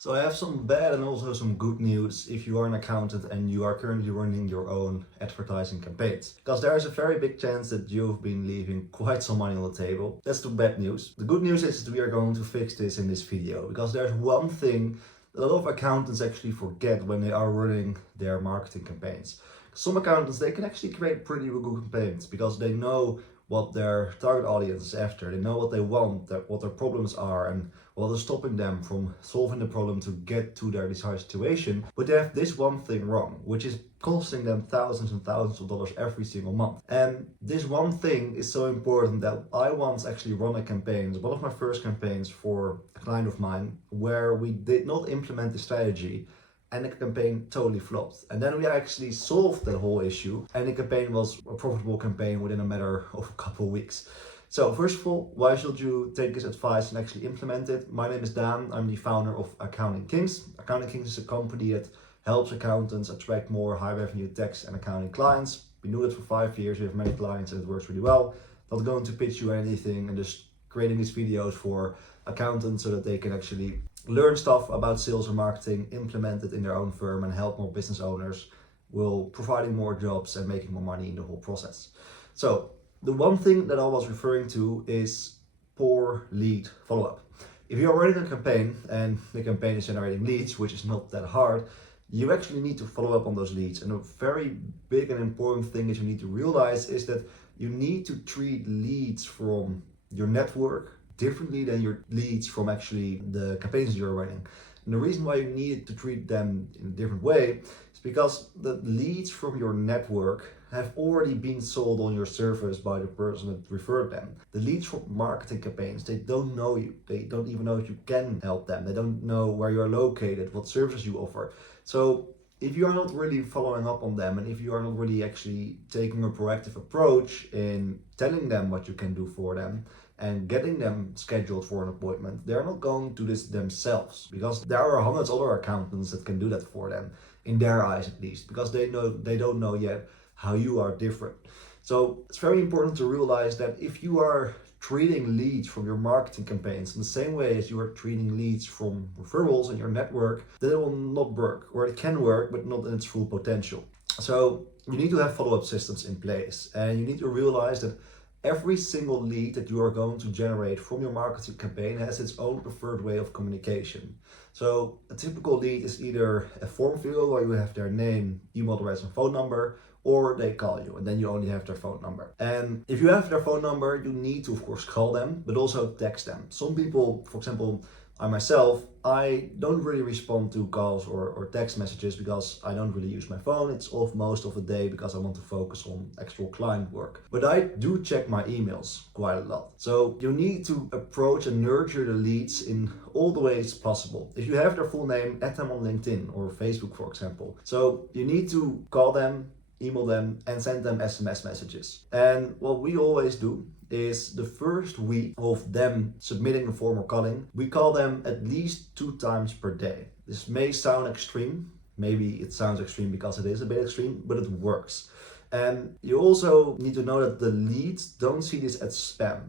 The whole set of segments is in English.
So I have some bad and also some good news if you are an accountant and you are currently running your own advertising campaigns. Because there is a very big chance that you've been leaving quite some money on the table. That's the bad news. The good news is that we are going to fix this in this video, because there's one thing that a lot of accountants actually forget when they are running their marketing campaigns. Some accountants, they can actually create pretty good campaigns because they know what their target audience is after. They know what they want, what their problems are, and what is stopping them from solving the problem to get to their desired situation. But they have this one thing wrong, which is costing them thousands and thousands of dollars every single month. And this one thing is so important that I once actually run a campaign, one of my first campaigns for a client of mine, where we did not implement the strategy and the campaign totally flopped. And then we actually solved the whole issue, and the campaign was a profitable campaign within a matter of a couple of weeks. So first of all, why should you take this advice and actually implement it? My name is Daan. I'm the founder of Accounting Kings. Accounting Kings is a company that helps accountants attract more high revenue tax and accounting clients. We do it for 5 years. We have many clients and it works really well. Not going to pitch you anything, and just creating these videos for accountants so that they can actually learn stuff about sales and marketing, implement it in their own firm, and help more business owners while providing more jobs and making more money in the whole process. So the one thing that I was referring to is poor lead follow-up. If you're running a campaign and the campaign is generating leads, which is not that hard, you actually need to follow up on those leads. And a very big and important thing that you need to realize is that you need to treat leads from your network differently than your leads from actually the campaigns you're running. And the reason why you need to treat them in a different way is because the leads from your network have already been sold on your service by the person that referred them. The leads from marketing campaigns, they don't know you. They don't even know if you can help them. They don't know where you're located, what services you offer. So if you are not really following up on them, and if you are not really actually taking a proactive approach in telling them what you can do for them and getting them scheduled for an appointment, they're not going to do this themselves, because there are hundreds of other accountants that can do that for them, in their eyes at least, because they don't know yet how you are different. So it's very important to realize that if you are treating leads from your marketing campaigns in the same way as you are treating leads from referrals in your network, then it will not work, or it can work but not in its full potential. So you need to have follow-up systems in place, and you need to realize that every single lead that you are going to generate from your marketing campaign has its own preferred way of communication. So a typical lead is either a form field where you have their name, email address, and phone number, or they call you and then you only have their phone number. And if you have their phone number, you need to of course call them, but also text them. Some people, for example, I don't really respond to calls or text messages because I don't really use my phone. It's off most of the day because I want to focus on actual client work. But I do check my emails quite a lot. So you need to approach and nurture the leads in all the ways possible. If you have their full name, add them on LinkedIn or Facebook, for example. So you need to call them, email them, and send them SMS messages. And what we always do is the first week of them submitting the form or calling, we call them at least 2 times per day. This may sound extreme. Maybe it sounds extreme because it is a bit extreme, but it works. And you also need to know that the leads don't see this as spam.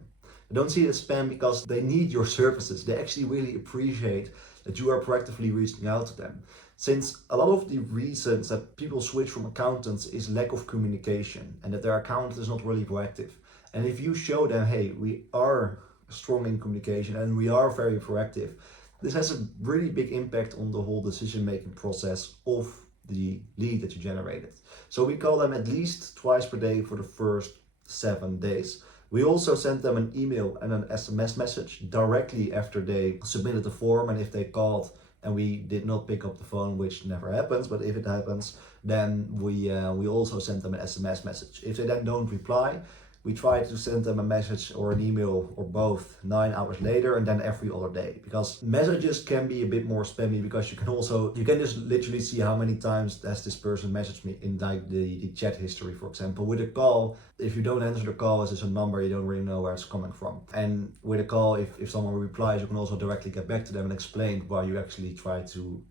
They don't see it as spam because they need your services. They actually really appreciate that you are proactively reaching out to them. Since a lot of the reasons that people switch from accountants is lack of communication and that their accountant is not really proactive. And if you show them, hey, we are strong in communication and we are very proactive, this has a really big impact on the whole decision-making process of the lead that you generated. So we call them at least twice per day for the first 7 days. We also sent them an email and an SMS message directly after they submitted the form, and if they called and we did not pick up the phone, which never happens, but if it happens, then we also send them an SMS message. If they then don't reply, we try to send them a message or an email or both 9 hours later, and then every other day. Because messages can be a bit more spammy, because you can just literally see how many times has this person messaged me in like the chat history, for example. With a call, if you don't answer the call, it's just a number, you don't really know where it's coming from. And with a call, if someone replies, you can also directly get back to them and explain why you actually try to,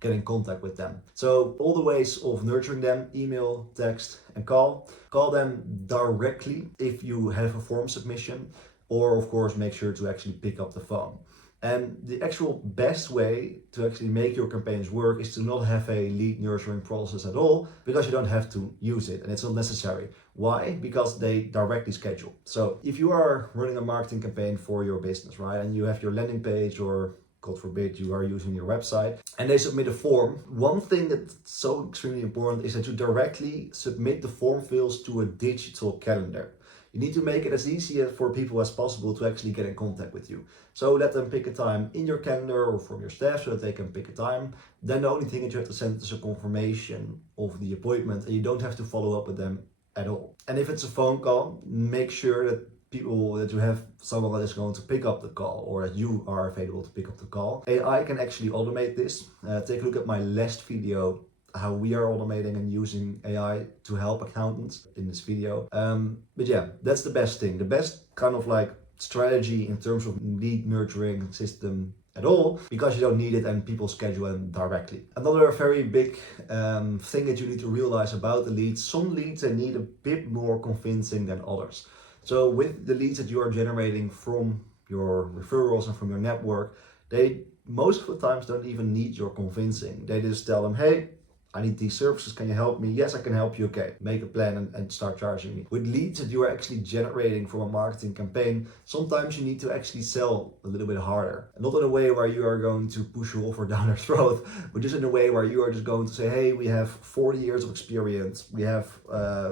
get in contact with them. So all the ways of nurturing them: email, text, and call. Call them directly if you have a form submission, or of course make sure to actually pick up the phone. And the actual best way to actually make your campaigns work is to not have a lead nurturing process at all, because you don't have to use it and it's not necessary. Why? Because they directly schedule. So if you are running a marketing campaign for your business, right, and you have your landing page, or God forbid you are using your website, and they submit a form, one thing that's so extremely important is that you directly submit the form fills to a digital calendar. You need to make it as easy for people as possible to actually get in contact with you. So let them pick a time in your calendar or from your staff so that they can pick a time. Then the only thing that you have to send is a confirmation of the appointment, and you don't have to follow up with them at all. And if it's a phone call, make sure that you have someone that is going to pick up the call, or that you are available to pick up the call. AI can actually automate this. Take a look at my last video, how we are automating and using AI to help accountants in this video. But yeah, that's the best thing. The best kind of like strategy in terms of lead nurturing system at all, because you don't need it and people schedule them directly. Another very big thing that you need to realize about the leads, some leads they need a bit more convincing than others. So with the leads that you are generating from your referrals and from your network, they most of the times don't even need your convincing. They just tell them, hey, I need these services, can you help me? Yes, I can help you. Okay, make a plan and start charging me. With leads that you are actually generating from a marketing campaign, sometimes you need to actually sell a little bit harder. Not in a way where you are going to push your offer down their throat, but just in a way where you are just going to say, hey, we have 40 years of experience. We have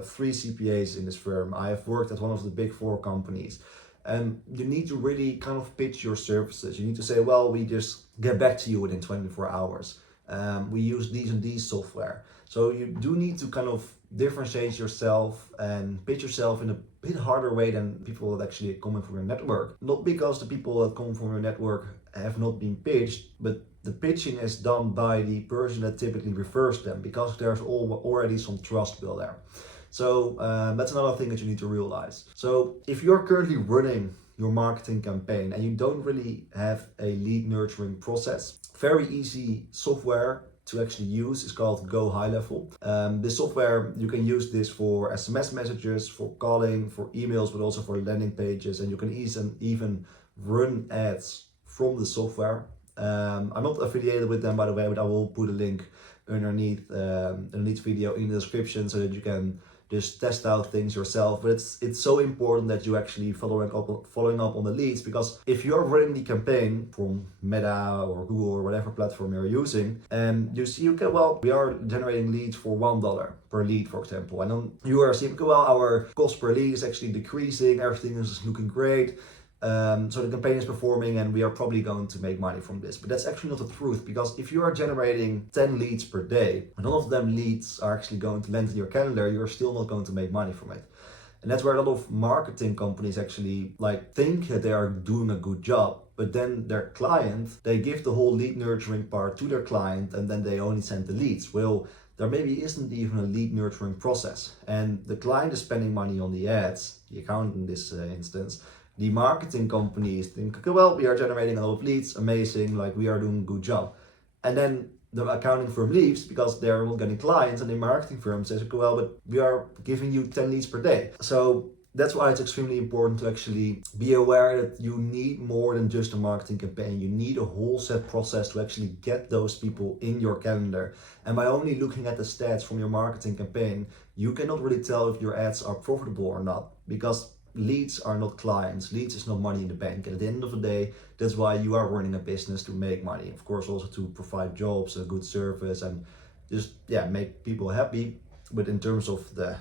3 CPAs in this firm. I have worked at one of the big 4 companies. And you need to really kind of pitch your services. You need to say, well, we just get back to you within 24 hours. We use these and these software. So you do need to kind of differentiate yourself and pitch yourself in a bit harder way than people that actually come in from your network. Not because the people that come from your network have not been pitched, but the pitching is done by the person that typically refers them, because there's already some trust built there. So that's another thing that you need to realize. So if you're currently running your marketing campaign and you don't really have a lead nurturing process, very easy software to actually use is called Go High Level. This software, you can use this for SMS messages, for calling, for emails, but also for landing pages, and you can even run ads from the software. I'm not affiliated with them, by the way, but I will put a link underneath video in the description so that you can just test out things yourself. But it's so important that you actually following up on the leads, because if you're running the campaign from Meta or Google or whatever platform you're using, and you see, okay, well, we are generating leads for $1 per lead, for example, and then you are seeing, okay, well, our cost per lead is actually decreasing, everything is looking great. So the campaign is performing and we are probably going to make money from this. But that's actually not the truth, because if you are generating 10 leads per day, and none of them leads are actually going to land in your calendar, you're still not going to make money from it. And that's where a lot of marketing companies actually think that they are doing a good job, but then their client, they give the whole lead nurturing part to their client and then they only send the leads. Well, there maybe isn't even a lead nurturing process, and the client is spending money on the ads, the account in this instance. The marketing companies think, okay, well, we are generating a lot of leads, amazing, we are doing a good job. And then the accounting firm leaves because they're not getting clients, and the marketing firm says, okay, well, but we are giving you 10 leads per day. So that's why it's extremely important to actually be aware that you need more than just a marketing campaign. You need a whole set process to actually get those people in your calendar. And by only looking at the stats from your marketing campaign, you cannot really tell if your ads are profitable or not, because leads are not clients. Leads is not money in the bank. And at the end of the day, that's why you are running a business, to make money. Of course, also to provide jobs, a good service, and just make people happy. But in terms of the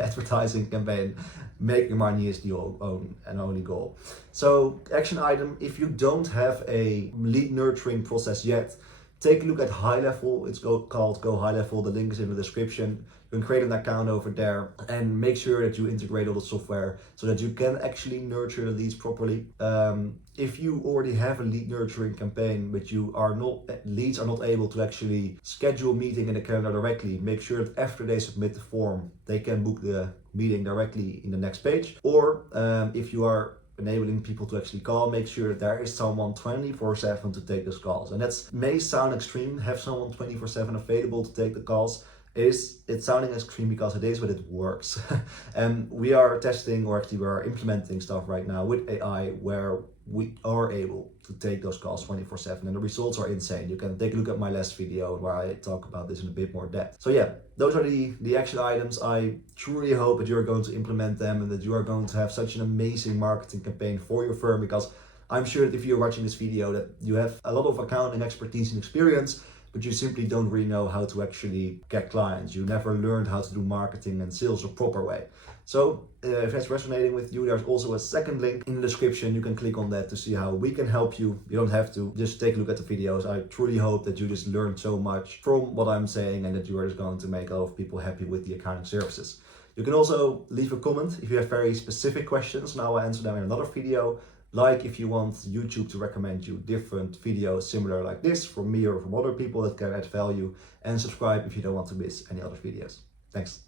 advertising campaign, making money is the only goal. So action item: if you don't have a lead nurturing process yet, take a look at High Level. It's called Go High Level. The link is in the description. You can create an account over there and make sure that you integrate all the software so that you can actually nurture the leads properly. If you already have a lead nurturing campaign, but leads are not able to actually schedule a meeting in the calendar directly, make sure that after they submit the form, they can book the meeting directly in the next page. Or if you are enabling people to actually call, make sure that there is someone 24/7 to take those calls. And that may sound extreme, have someone 24/7 available to take the calls. It's sounding extreme because it is, but it works. And we are testing, or actually we are implementing stuff right now with AI where we are able to take those calls 24/7 and the results are insane. You can take a look at my last video where I talk about this in a bit more depth. So yeah, those are the action items. I truly hope that you're going to implement them and that you are going to have such an amazing marketing campaign for your firm, because I'm sure that if you're watching this video that you have a lot of accounting expertise and experience, but you simply don't really know how to actually get clients. You never learned how to do marketing and sales a proper way. So if that's resonating with you, there's also a second link in the description. You can click on that to see how we can help you. You don't have to, just take a look at the videos. I truly hope that you just learned so much from what I'm saying and that you are just going to make a lot of people happy with the accounting services. You can also leave a comment if you have very specific questions, and I will answer them in another video. Like if you want YouTube to recommend you different videos similar like this from me or from other people that can add value, and subscribe if you don't want to miss any other videos. Thanks.